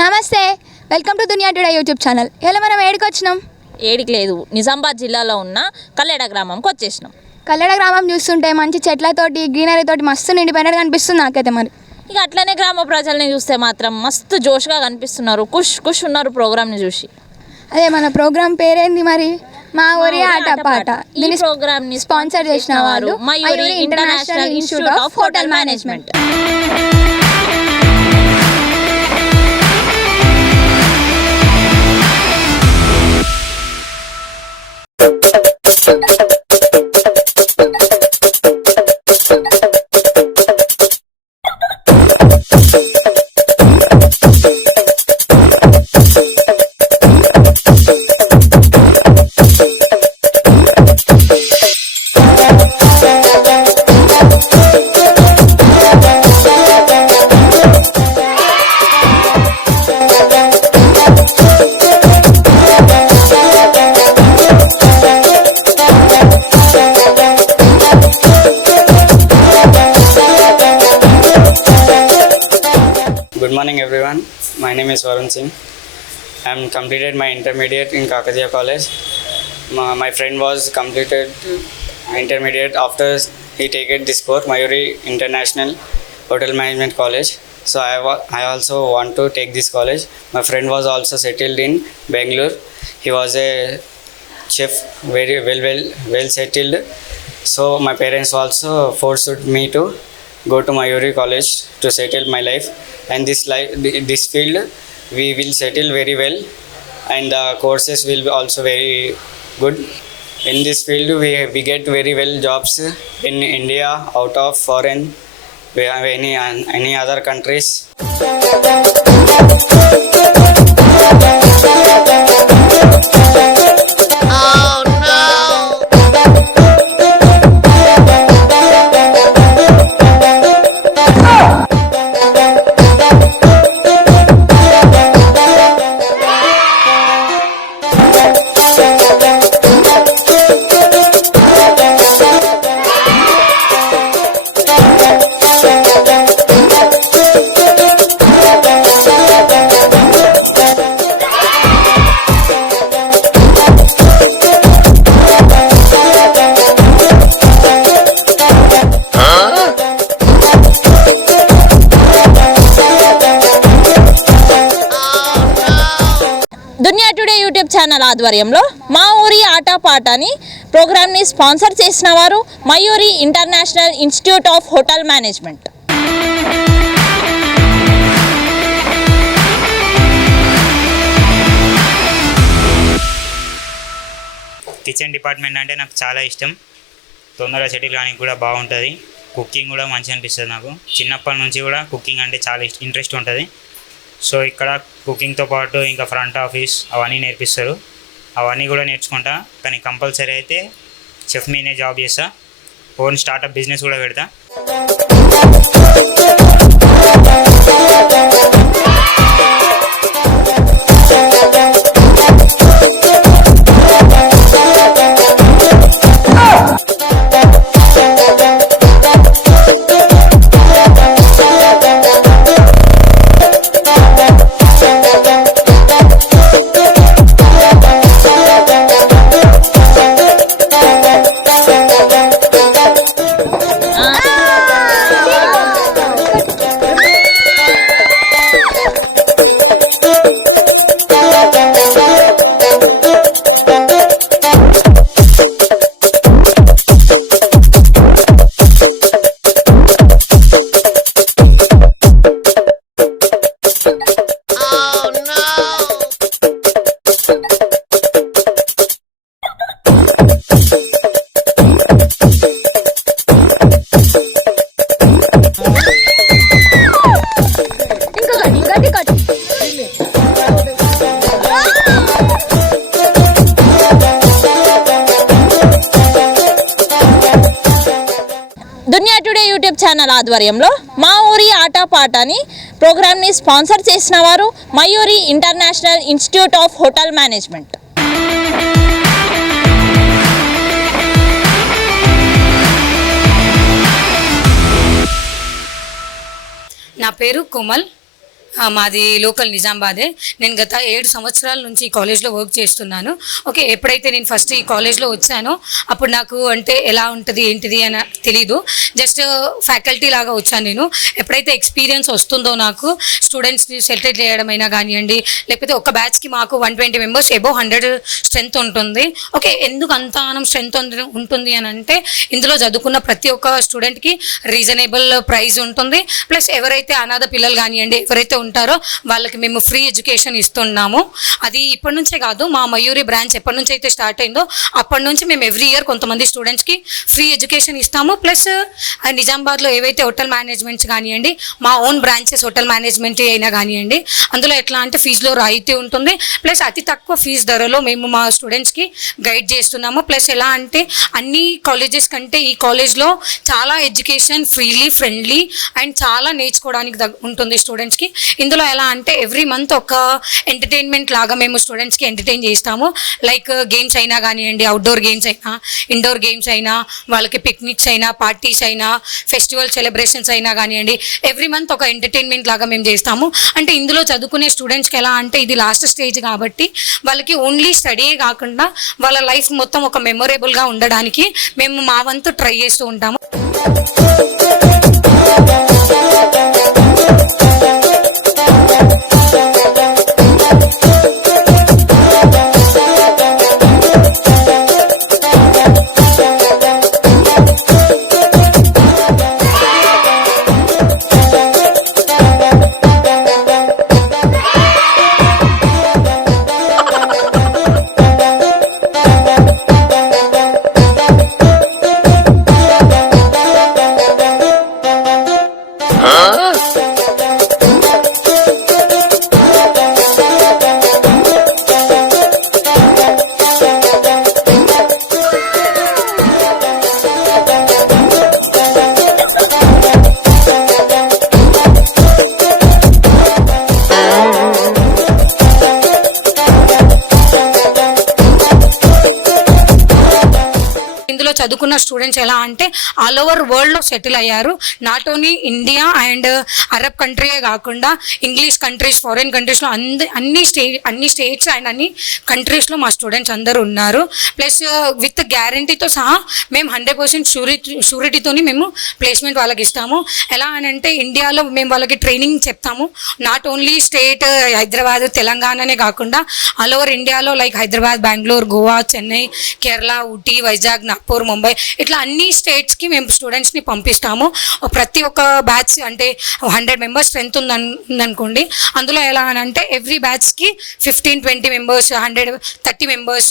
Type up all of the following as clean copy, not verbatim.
నమస్తే, welcome to Duniya today YouTube channel. ఇలా మనం ఏడికి వచ్చినాం? ఏడికి లేదు, నిజామాబాద్ జిల్లాలో ఉన్న కల్లెడ గ్రామంకి వచ్చేసినాం. కల్లెడ గ్రామం చూస్తుంటే మంచి చెట్లతోటి గ్రీనరీ తోటి మస్తు నిండిపోయినట్టు కనిపిస్తుంది నాకైతే. మరి ఇక అట్లనే గ్రామ ప్రజల్ని చూస్తే మాత్రం మస్తు జోష్గా కనిపిస్తున్నారు, కుష్ ఉన్నారు ప్రోగ్రామ్ని చూసి. అదే మన ప్రోగ్రామ్ పేరేంది మరి? మా ఊరి ఆటపాట. దీని ప్రోగ్రామ్ని స్పాన్సర్ చేసిన వాళ్ళు Mayuri international institute of hotel management. Good morning everyone. My name is Varun Singh. I am completed my intermediate in Kakatiya College. My friend was completed intermediate after he taken this course Mayuri International Hotel Management College. So I also want to take this college. My friend was also settled in Bangalore. He was a chef, very well settled. So my parents also forced me to go to Mayuri College to settle my life, and this field we will settle very well, and the courses will be also very good. In this field we get very well jobs in India, out of foreign, we have any other countries. Duniya today YouTube channel ఆధ్వర్యంలో మా ఊరి ఆటపాటని ప్రోగ్రామ్ని sponsor చేసిన వారు Mayuri international institute of hotel management. Kitchen department అంటే నాకు చాలా ఇష్టం. తొందరగా సెటిల్ కానీ కూడా బాగుంటుంది. కుకింగ్ కూడా మంచిగా అనిపిస్తుంది నాకు. చిన్నప్పటి నుంచి కూడా కుకింగ్ అంటే చాలా ఇంట్రెస్ట్ ఉంటుంది. సో ఇక్కడ కుకింగ్తో పాటు ఇంకా ఫ్రంట్ ఆఫీస్ అవన్నీ నేర్పిస్తారు. అవన్నీ కూడా నేర్చుకుంటా. కానీ కంపల్సరీ అయితే చెఫ్ మీనే జాబ్ చేస్తా. ఓన్ స్టార్టప్ బిజినెస్ కూడా పెడతా. దునియా టుడే యూట్యూబ్ ఛానల్ ఆధ్వర్యంలో మా ఊరి ఆటపాటని ప్రోగ్రామ్ని స్పాన్సర్ చేసిన వారు Mayuri international institute of hotel management. నా పేరు కోమల్. మాది లోకల్ నిజామాబాదే. నేను గత 7 సంవత్సరాల నుంచి ఈ కాలేజ్లో వర్క్ చేస్తున్నాను. ఓకే, ఎప్పుడైతే నేను ఫస్ట్ ఈ కాలేజ్లో వచ్చానో అప్పుడు నాకు అంటే ఎలా ఉంటుంది ఏంటిది అని తెలీదు. జస్ట్ ఫ్యాకల్టీ లాగా వచ్చాను నేను. ఎప్పుడైతే ఎక్స్పీరియన్స్ వస్తుందో నాకు స్టూడెంట్స్ని సెలెక్ట్ చేయడమైనా కానివ్వండి, లేకపోతే ఒక బ్యాచ్కి మాకు 120 మెంబర్స్ అబోవ్ 100 స్ట్రెంత్ ఉంటుంది. ఓకే, ఎందుకు అంత స్ట్రెంత్ ఉంటుంది అని అంటే ఇందులో చదువుకున్న ప్రతి ఒక్క స్టూడెంట్కి రీజనబుల్ ప్రైస్ ఉంటుంది. ప్లస్ ఎవరైతే అనాథ పిల్లలు కానివ్వండి ఎవరైతే ఉంటారో వాళ్ళకి మేము ఫ్రీ ఎడ్యుకేషన్ ఇస్తున్నాము. అది ఇప్పటి నుంచే కాదు, మా మయూరి బ్రాంచ్ ఎప్పటి నుంచి అయితే స్టార్ట్ అయిందో అప్పటి నుంచి మేము ఎవ్రీ ఇయర్ కొంతమంది స్టూడెంట్స్కి ఫ్రీ ఎడ్యుకేషన్ ఇస్తాము. ప్లస్ నిజామాబాద్లో ఏవైతే హోటల్ మేనేజ్మెంట్స్ కానివ్వండి, మా ఓన్ బ్రాంచెస్ హోటల్ మేనేజ్మెంట్ అయినా కానివ్వండి, అందులో ఎట్లా అంటే ఫీజులో రాయితీ ఉంటుంది. ప్లస్ అతి తక్కువ ఫీజు ధరలో మేము మా స్టూడెంట్స్కి గైడ్ చేస్తున్నాము. ప్లస్ ఎలా అంటే అన్ని కాలేజెస్ కంటే ఈ కాలేజ్లో చాలా ఎడ్యుకేషన్ ఫ్రీలీ ఫ్రెండ్లీ అండ్ చాలా నేర్చుకోవడానికి ఉంటుంది స్టూడెంట్స్కి. ఇందులో ఎలా అంటే ఎవ్రీ మంత్ ఒక ఎంటర్టైన్మెంట్ లాగా మేము స్టూడెంట్స్కి ఎంటర్టైన్ చేస్తాము. లైక్ గేమ్స్ అయినా కానివ్వండి, అవుట్డోర్ గేమ్స్ అయినా ఇండోర్ గేమ్స్ అయినా, వాళ్ళకి పిక్నిక్స్ అయినా పార్టీస్ అయినా ఫెస్టివల్ సెలబ్రేషన్స్ అయినా కానివ్వండి, ఎవ్రీ మంత్ ఒక ఎంటర్టైన్మెంట్ లాగా మేము చేస్తాము. అంటే ఇందులో చదువుకునే స్టూడెంట్స్కి ఎలా అంటే ఇది లాస్ట్ స్టేజ్ కాబట్టి వాళ్ళకి ఓన్లీ స్టడీయే కాకుండా వాళ్ళ లైఫ్ మొత్తం ఒక మెమొరబుల్గా ఉండడానికి మేము మా వంతు ట్రై చేస్తూ ఉంటాము. చదువుకున్న స్టూడెంట్స్ ఎలా అంటే ఆల్ ఓవర్ వరల్డ్లో సెటిల్ అయ్యారు. Not only India and Arab కంట్రీయే కాకుండా ఇంగ్లీష్ కంట్రీస్, ఫారిన్ కంట్రీస్లో అన్ని స్టేట్స్ అండ్ అన్ని కంట్రీస్లో మా స్టూడెంట్స్ అందరూ ఉన్నారు. ప్లస్ విత్ గ్యారంటీతో సహా మేము 100% షూరిటీతోని మేము ప్లేస్మెంట్ వాళ్ళకి ఇస్తాము. ఎలా అని అంటే ఇండియాలో మేము వాళ్ళకి ట్రైనింగ్ చెప్తాము. నాట్ ఓన్లీ స్టేట్ హైదరాబాద్ తెలంగాణనే కాకుండా ఆల్ ఓవర్ ఇండియాలో లైక్ హైదరాబాద్, బెంగళూరు, గోవా, చెన్నై, కేరళ, ఊటీ, వైజాగ్, నాగ్పూర్, ముంబై ఇట్లా అన్ని స్టేట్స్కి మేము స్టూడెంట్స్ని పంపిస్తాము. ప్రతి ఒక్క బ్యాచ్ అంటే 100 మెంబర్స్ స్ట్రెంత్ ఉందనుకోండి, అందులో ఎలా అని అంటే ఎవ్రీ బ్యాచ్కి 15-20 మెంబర్స్, 130 మెంబర్స్,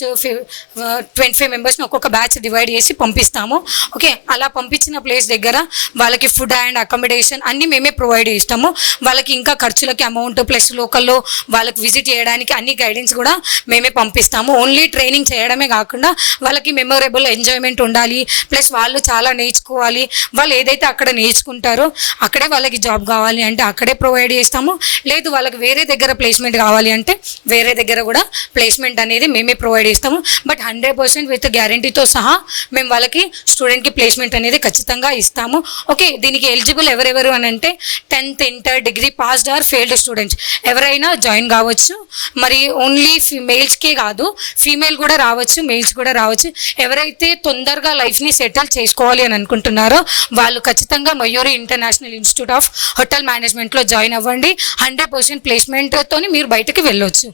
25 మెంబర్స్ని ఒక్కొక్క బ్యాచ్ డివైడ్ చేసి పంపిస్తాము. ఓకే, అలా పంపించిన ప్లేస్ దగ్గర వాళ్ళకి ఫుడ్ అండ్ అకామిడేషన్ అన్నీ మేమే ప్రొవైడ్ చేస్తాము. వాళ్ళకి ఇంకా ఖర్చులకి అమౌంట్ ప్లస్ లోకల్లో వాళ్ళకి విజిట్ చేయడానికి అన్ని గైడెన్స్ కూడా మేమే పంపిస్తాము. ఓన్లీ ట్రైనింగ్ చేయడమే కాకుండా వాళ్ళకి మెమొరబుల్ ఎంజాయ్మెంట్ ఉండాలి. ప్లస్ వాళ్ళు చాలా నేర్చుకోవాలి. వాళ్ళు ఏదైతే అక్కడ నేర్చుకుంటారో అక్కడే వాళ్ళకి జాబ్ కావాలి అంటే అక్కడే ప్రొవైడ్ చేస్తాము. లేదు వాళ్ళకి వేరే దగ్గర ప్లేస్మెంట్ కావాలి అంటే వేరే దగ్గర కూడా ప్లేస్మెంట్ అనేది మేమే ప్రొవైడ్ చేస్తాము. బట్ 100% విత్ గ్యారంటీతో సహా మేము వాళ్ళకి స్టూడెంట్కి ప్లేస్మెంట్ అనేది ఖచ్చితంగా ఇస్తాము. ఓకే, దీనికి ఎలిజిబుల్ ఎవరెవరు అని అంటే 10th, inter, degree passed or failed students ఎవరైనా జాయిన్ కావచ్చు. మరి ఓన్లీ మేల్స్కే కాదు, ఫీమేల్ కూడా రావచ్చు, మేల్స్ కూడా రావచ్చు. ఎవరైతే తొందరగా లైఫ్ని సెటిల్ చేసుకోవాలి అని అనుకుంటున్నారో వాళ్ళు ఖచ్చితంగా Mayuri international institute of hotel మేనేజ్మెంట్లో జాయిన్ అవ్వండి. 100% ప్లేస్మెంట్తో మీరు బయటకు వెళ్ళొచ్చు.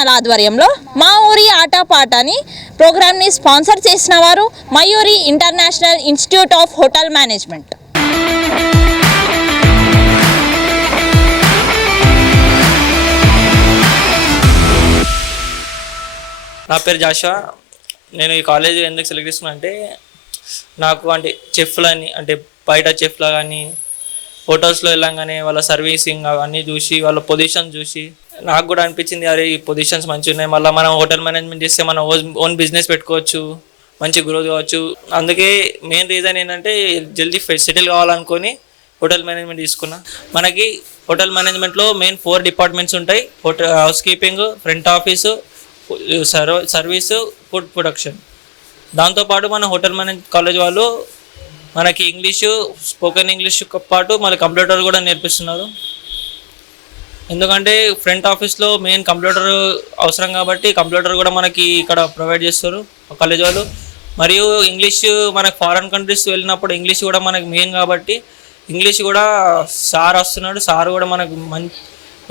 ఛానల్ ఆధ్వర్యంలో మా ఊరి ఆటపాటని ప్రోగ్రామ్ని స్పాన్సర్ చేసిన వారు Mayuri international institute of hotel management. నా పేరు జాషువా. నేను ఈ కాలేజ్ ఎందుకు సెలెక్ట్ చేసుకున్నా అంటే నాకు అంటే చెఫ్లని అంటే బయట చెఫ్లా కానీ హోటల్స్లో వెళ్ళంగానే వాళ్ళ సర్వీసింగ్ అవన్నీ చూసి వాళ్ళ పొజిషన్ చూసి నాకు కూడా అనిపించింది, అరే ఈ పొజిషన్స్ మంచిగా ఉన్నాయి, మళ్ళీ మనం హోటల్ మేనేజ్మెంట్ చేస్తే మనం ఓన్ బిజినెస్ పెట్టుకోవచ్చు, మంచి గ్రోత్ కావచ్చు. అందుకే మెయిన్ రీజన్ ఏంటంటే జల్దీ సెటిల్ కావాలనుకొని హోటల్ మేనేజ్మెంట్ తీసుకున్నా. మనకి హోటల్ మేనేజ్మెంట్లో మెయిన్ 4 డిపార్ట్మెంట్స్ ఉంటాయి. House keeping, front office, service, food production. దాంతోపాటు మన హోటల్ మేనేజ్ కాలేజ్ వాళ్ళు మనకి ఇంగ్లీషు, స్పోకెన్ ఇంగ్లీష్తో పాటు మళ్ళీ కంప్యూటర్ కూడా నేర్పిస్తున్నారు. ఎందుకంటే ఫ్రంట్ ఆఫీస్లో మెయిన్ కంప్యూటర్ అవసరం కాబట్టి కంప్యూటర్ కూడా మనకి ఇక్కడ ప్రొవైడ్ చేస్తారు కాలేజ్ వాళ్ళు. మరియు ఇంగ్లీష్ మనకు ఫారెన్ కంట్రీస్ వెళ్ళినప్పుడు ఇంగ్లీష్ కూడా మనకి మెయిన్ కాబట్టి ఇంగ్లీష్ కూడా సార్ వస్తున్నాడు. సార్ కూడా మనకు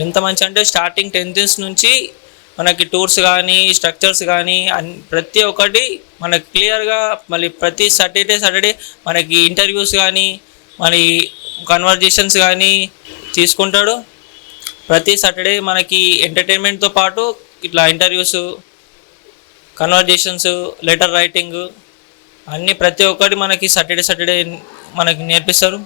ఎంత మంచి అంటే స్టార్టింగ్ 10th నుంచి మనకి టూర్స్ కానీ స్ట్రక్చర్స్ కానీ ప్రతి ఒక్కటి మనకి క్లియర్గా, మళ్ళీ ప్రతి సాటర్డే మనకి ఇంటర్వ్యూస్ కానీ మరి కన్వర్జేషన్స్ కానీ తీసుకుంటాడు. ప్రతి సాటర్డే మనకి ఎంటర్టైన్మెంట్తో పాటు ఇట్లా ఇంటర్వ్యూస్, కన్వర్జేషన్స్, లెటర్ రైటింగ్ అన్నీ ప్రతి ఒక్కటి మనకి సాటర్డే మనకి నేర్పిస్తారు.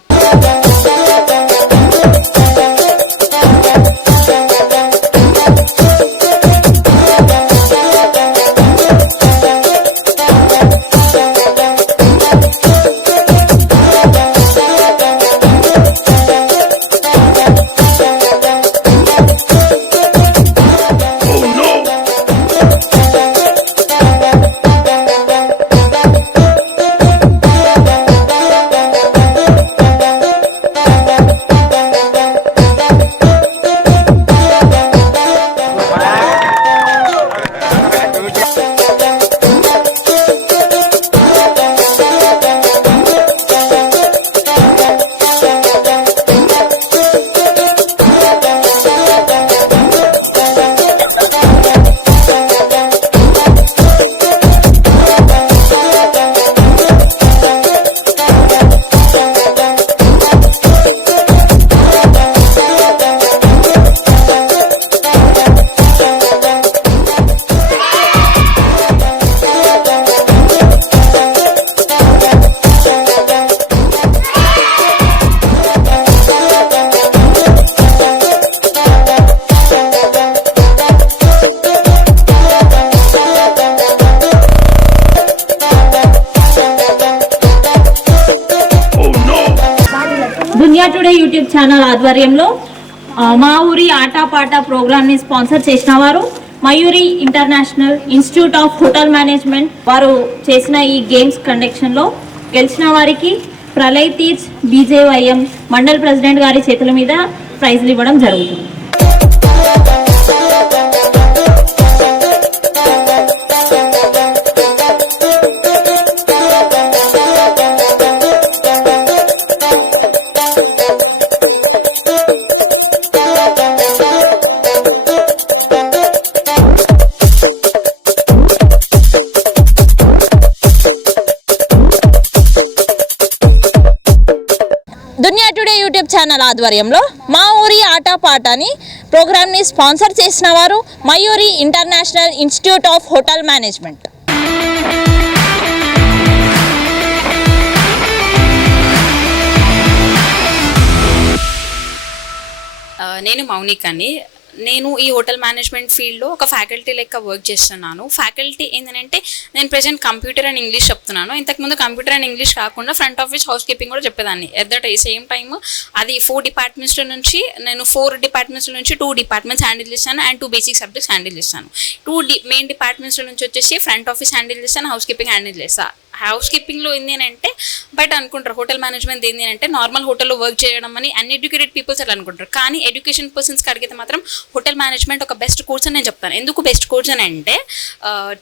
దునియా టుడే యూట్యూబ్ ఛానల్ ఆధ్వర్యంలో మా ఊరి ఆటపాట ప్రోగ్రామ్ని స్పాన్సర్ చేసిన వారు Mayuri international institute of hotel management. వారు చేసిన ఈ గేమ్స్ కండక్షన్లో గెలిచిన వారికి ప్రళయ్ తీర్చ్ బీజేవైఎం మండల్ ప్రెసిడెంట్ గారి చేతుల మీద ప్రైజ్లు ఇవ్వడం జరుగుతుంది. దునియా టుడే యూట్యూబ్ ఛానల్ ఆధ్వర్యంలో మా ఊరి ఆటపాటని ప్రోగ్రామ్ని స్పాన్సర్ చేసిన వారు Mayuri international institute of hotel management. నేను మౌనికని. నేను ఈ హోటల్ మేనేజ్మెంట్ ఫీల్డ్లో ఒక ఫ్యాకల్టీ లెక్క వర్క్ చేస్తున్నాను. ఫ్యాకల్టీ ఏంటంటే నేను ప్రెజెంట్ కంప్యూటర్ అండ్ ఇంగ్లీష్ చెప్తున్నాను. ఇంతకుముందు కంప్యూటర్ అండ్ ఇంగ్లీష్ కాకుండా ఫ్రంట్ ఆఫీస్, హౌస్ కీపింగ్ కూడా చెప్పేదాన్ని. ఎట్ ద సేమ్ టైమ్ అది 4 డిపార్ట్మెంట్స్ నుంచి నేను 4 డిపార్ట్మెంట్స్ నుంచి 2 డిపార్ట్మెంట్స్ హ్యాండిల్ చేస్తాను అండ్ 2 బేసిక్ సబ్జెక్ట్స్ హ్యాండిల్ చేస్తాను. 2 మెయిన్ డిపార్ట్మెంట్స్ నుంచి వచ్చేసి ఫ్రంట్ ఆఫీస్ హ్యాండిల్ చేస్తాను, హౌస్ కీపింగ్ హ్యాండిల్ చేస్తాను. హౌస్ కీపింగ్లో ఏంది అంటే బయట అనుకుంటారు హోటల్ మేనేజ్మెంట్ ఏంది అంటే నార్మల్ హోటల్లో వర్క్ చేయడం అని అన్ఎడ్యుకేటెడ్ పీపుల్స్ అట్లా అనుకుంటారు. కానీ ఎడ్యుకేషన్ పర్సన్స్కి అడిగితే మాత్రం హోటల్ మేనేజ్మెంట్ ఒక బెస్ట్ కోర్స్ అని నేను చెప్తాను. ఎందుకు బెస్ట్ కోర్స్ అని అంటే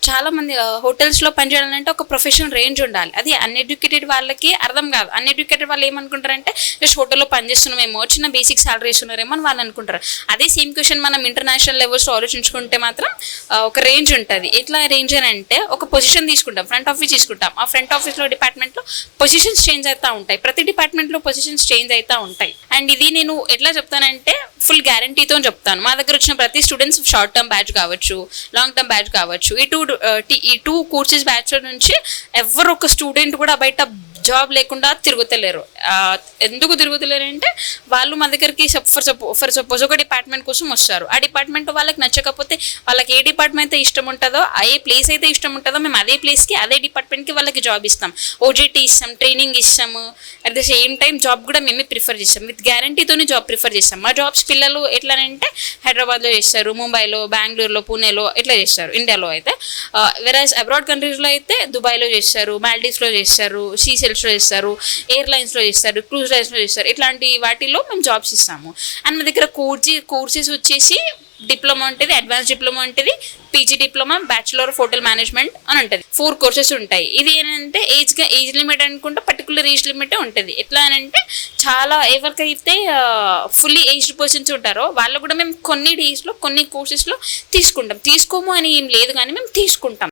చాలామంది హోటల్స్లో పనిచేయాలంటే ఒక ప్రొఫెషనల్ రేంజ్ ఉండాలి. అది అన్ఎడ్యుకేటెడ్ వాళ్ళకి అర్థం కాదు. అన్ఎడ్యుకేటెడ్ వాళ్ళు ఏమనుకుంటారంటే జస్ట్ హోటల్లో పనిచేస్తున్నామేమో, చిన్న బేసిక్ సాలరీ ఇస్తున్నారేమో అని వాళ్ళు అనుకుంటారు. అదే సేమ్ క్వశ్చన్ మనం ఇంటర్నేషనల్ లెవెల్స్లో ఆలోచించుకుంటే మాత్రం ఒక రేంజ్ ఉంటుంది. ఎట్లా రేంజ్ అని అంటే ఒక పొజిషన్ తీసుకుంటాం, ఫ్రంట్ ఆఫీస్ తీసుకుంటాం. ఆ ఫ్రంట్ ఆఫీస్లో డిపార్ట్మెంట్లో పొజిషన్స్ చేంజ్ అవుతూ ఉంటాయి. ప్రతి డిపార్ట్మెంట్లో పొజిషన్స్ చేంజ్ అవుతూ ఉంటాయి. అండ్ ఇది నేను ఎట్లా చెప్తానంటే ఫుల్ గ్యారంటీతో చెప్తాను. మా దగ్గర వచ్చిన ప్రతి స్టూడెంట్స్ షార్ట్ టర్మ్ బ్యాచ్ కావచ్చు, లాంగ్ టర్మ్ బ్యాచ్ కావచ్చు, ఈ టూ కోర్సెస్ బ్యాచ్ నుంచి ఎవరు ఒక స్టూడెంట్ కూడా బయట జాబ్ లేకుండా తిరుగుతలేరు. ఎందుకు తిరుగుతలేరు అంటే వాళ్ళు మా దగ్గరికి ఫర్ సపోజ్ ఒక డిపార్ట్మెంట్ కోసం వస్తారు. ఆ డిపార్ట్మెంట్ వాళ్ళకి నచ్చకపోతే వాళ్ళకి ఏ డిపార్ట్మెంట్ అయితే ఇష్టం ఉంటుందో, ఏ ప్లేస్ అయితే ఇష్టం ఉంటుందో మేము అదే ప్లేస్కి అదే డిపార్ట్మెంట్కి వాళ్ళకి జాబ్ ఇస్తాం. ఓజీటీ ఇస్తాం, ట్రైనింగ్ ఇస్తాము. At the same time job కూడా మేమే ప్రిఫర్ చేస్తాం. విత్ గ్యారంటీతోనే జాబ్ ప్రిఫర్ చేస్తాం. మా జాబ్స్ పిల్లలు ఎట్లానంటే హైదరాబాద్లో చేస్తారు, ముంబైలో, బెంగళూరులో, పూణేలో ఇట్లా చేస్తారు ఇండియాలో అయితే. వెరాజ్ అబ్రాడ్ కంట్రీస్లో అయితే దుబాయ్లో చేస్తారు, మాల్డీవ్స్లో చేస్తారు, సీసెల్స్లో చేస్తారు, ఎయిర్లైన్స్లో చేస్తారు, క్రూజ్ లైన్స్లో చేస్తారు. ఇట్లాంటి వాటిలో మేము జాబ్స్ ఇస్తాము. అండ్ మా దగ్గర కోర్సెస్ వచ్చేసి డిప్లొమా ఉంటుంది, అడ్వాన్స్ డిప్లొమా ఉంటుంది, PG diploma, bachelor of hotel management అని ఉంటుంది. 4 కోర్సెస్ ఉంటాయి. ఇది ఏంటంటే ఏజ్ లిమిట్ అనుకుంటే పర్టికులర్ ఏజ్ లిమిటే ఉంటుంది. ఎట్లా అని అంటే చాలా ఎవరికైతే ఫుల్లీ ఏజ్డ్ పర్సన్స్ ఉంటారో వాళ్ళు కూడా మేము కొన్ని డేస్లో కొన్ని కోర్సెస్లో తీసుకుంటాం. తీసుకోము అని ఏం లేదు, కానీ మేము తీసుకుంటాం.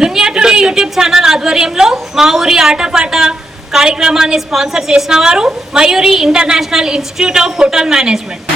దునియా టుడే యూట్యూబ్ ఛానల్ ఆధ్వర్యంలో మా ఊరి ఆటపాట కార్యక్రమాన్ని స్పాన్సర్ చేసిన వారు Mayuri international institute of hotel management.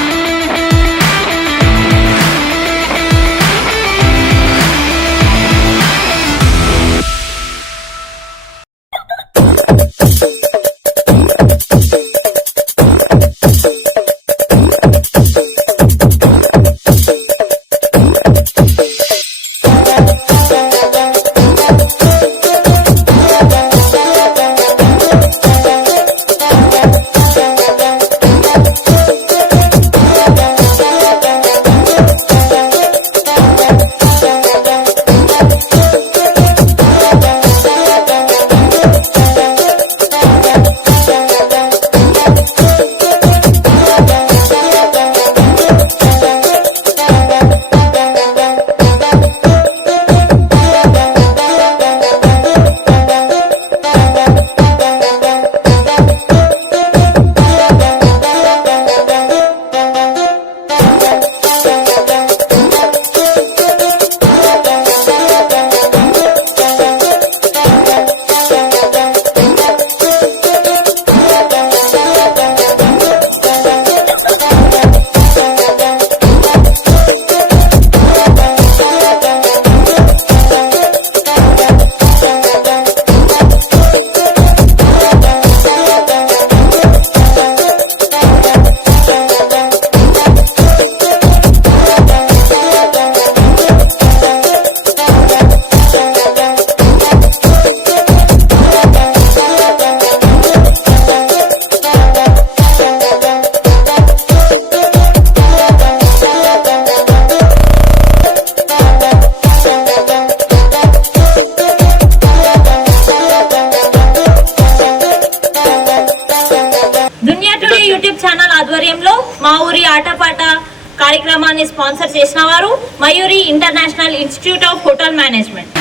కార్యక్రమాన్ని స్పాన్సర్ చేసిన వారు Mayuri international institute of hotel management.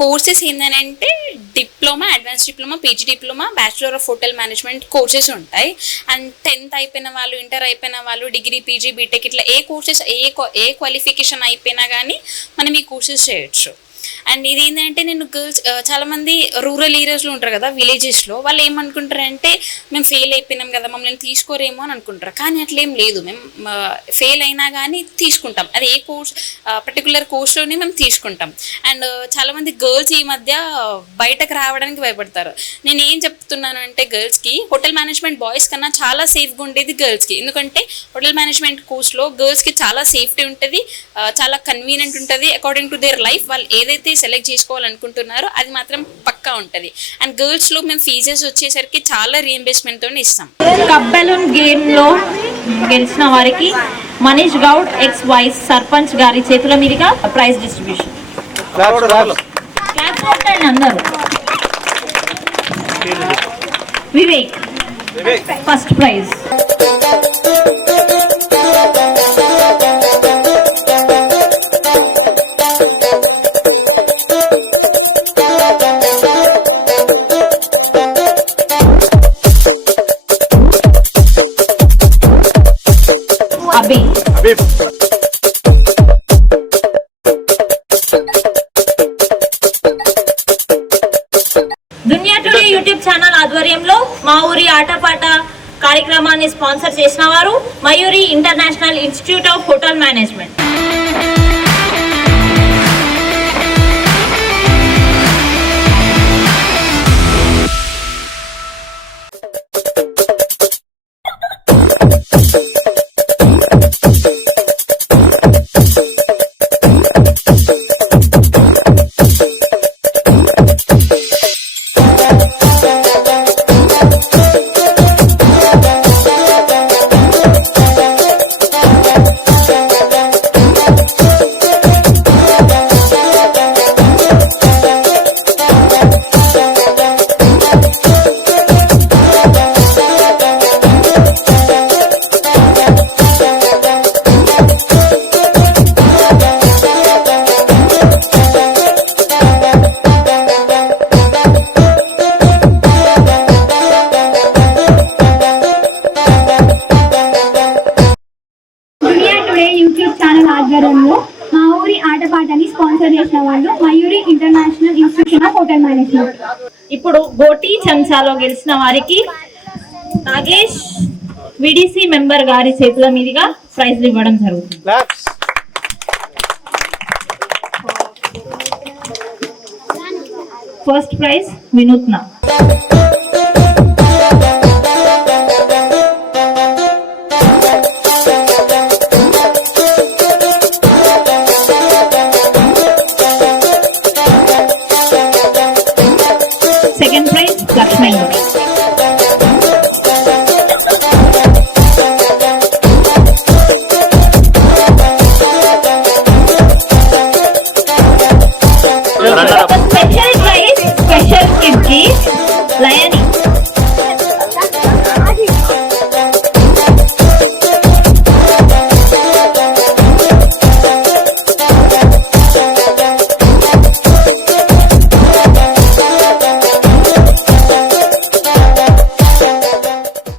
Courses ఏంటంటే diploma, advance diploma, PG diploma, bachelor of hotel management courses ఉంటాయి. అండ్ 10th అయిపోయిన వాళ్ళు, ఇంటర్ అయిపోయిన వాళ్ళు, డిగ్రీ, పీజీ, బీటెక్ ఇట్లా ఏ కోర్సెస్ ఏ క్వాలిఫికేషన్ అయిపోయినా కానీ మనం ఈ కోర్సెస్ చేయొచ్చు. అండ్ ఇది ఏంటంటే నేను గర్ల్స్ చాలామంది రూరల్ ఏరియాస్లో ఉంటారు కదా, విలేజెస్లో, వాళ్ళు ఏమనుకుంటారంటే మేము ఫెయిల్ అయిపోయినాం కదా, మమ్మల్ని తీసుకోరేమో అని అనుకుంటారు. కానీ అట్లా ఏం లేదు, మేము ఫెయిల్ అయినా కానీ తీసుకుంటాం. అది ఏ కోర్స్ పర్టికులర్ కోర్స్లోనే మేము తీసుకుంటాం. అండ్ చాలామంది గర్ల్స్ ఈ మధ్య బయటకు రావడానికి భయపడతారు. నేను ఏం చెప్తున్నాను అంటే గర్ల్స్కి హోటల్ మేనేజ్మెంట్ బాయ్స్ కన్నా చాలా సేఫ్గా ఉండేది గర్ల్స్కి. ఎందుకంటే హోటల్ మేనేజ్మెంట్ కోర్స్లో గర్ల్స్కి చాలా సేఫ్టీ ఉంటుంది, చాలా కన్వీనియంట్ ఉంటుంది. అకార్డింగ్ టు దేర్ లైఫ్ వాళ్ళు ఏదైతే సెలెక్ట్ చేసుకోవాలనుకుంటున్నారో అది మాత్రం పక్కా ఉంటుంది. అండ్ గర్ల్స్లో మేము ఫీజెస్ వచ్చేసరికి చాలా రీఎంబర్స్మెంట్తో ఇస్తాం. కప్ బెలూన్ గేమ్లో గెలిచిన వారికి మనీష్ గౌడ్ ఎక్స్ వైస్ సర్పంచ్ గారి చేతుల మీదుగా ప్రైజ్ డిస్ట్రిబ్యూషన్. అందరూ వివేక్ ఫస్ట్ ప్రైజ్. అభి దునియా టుడే యూట్యూబ్ ఛానల్ ఆధ్వర్యంలో మా ఊరి ఆటపాట కార్యక్రమాన్ని స్పాన్సర్ చేసిన వారు Mayuri international institute of hotel management. మా ఊరి ఆటపాటని స్పాన్సర్ చేసిన వాళ్ళు Mayuri international institution of hotel management. ఇప్పుడు గోటీ చెంచాలో గెలిచిన వారికి నాగేష్ విడిసి మెంబర్ గారి చేతుల మీదుగా ప్రైజ్ ఇవ్వడం జరుగుతుంది. First prize Vinutna. Second prize Laxman. Special prize special కిడ్కి లయని.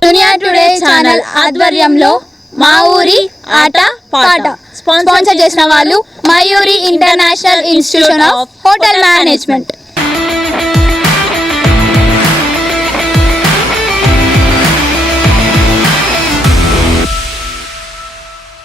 దునియా టుడే ఛానల్ ఆధ్వర్యంలో మా ఊరి ఆట పాట స్పాన్సర్ చేసిన వాళ్ళు Mayuri international institution of hotel management.